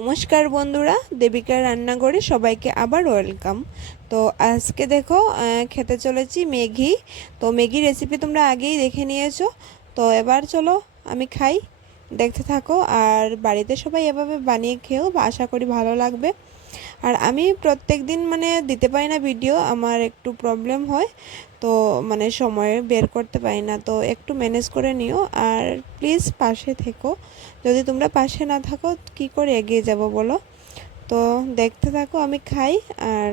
নমস্কার বন্ধুরা, দেবিকার রান্নাঘরে সবাইকে আবার ওয়েলকাম। তো আজকে দেখো খেতে চলেছি ম্যাগি। তো ম্যাগি রেসিপি তোমরা আগেই দেখে নিয়েছো। তো এবার চলো আমি খাই, দেখতে থাকো। আর বাড়িতে সবাই এভাবে বানিয়ে খেও, আশা করি ভালো লাগবে। আর আমি প্রত্যেক দিন দিতে পারি না ভিডিও, আমার একটু প্রবলেম হয়। তো সময় বের করতে পারি না, তো একটু ম্যানেজ করে নিও। আর প্লিজ পাশে থেকো, যদি তোমরা পাশে না থাকো কি করে এগিয়ে যাব বলো। তো দেখতে থাকো আমি খাই। আর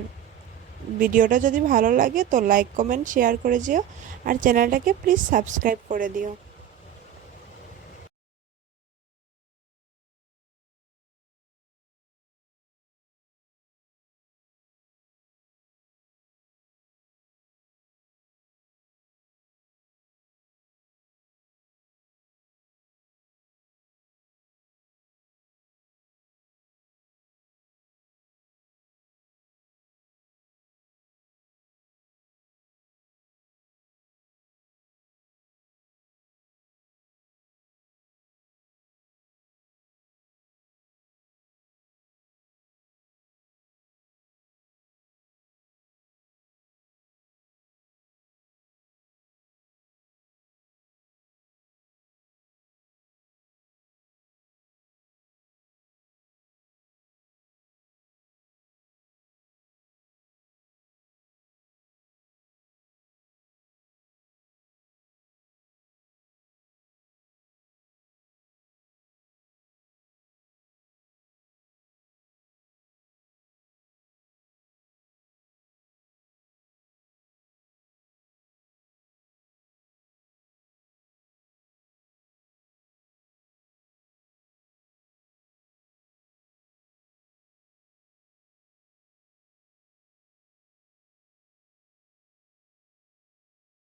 ভিডিওটা যদি ভালো লাগে তো লাইক কমেন্ট শেয়ার করে দিও, আর চ্যানেলটাকে প্লিজ সাবস্ক্রাইব করে দিও।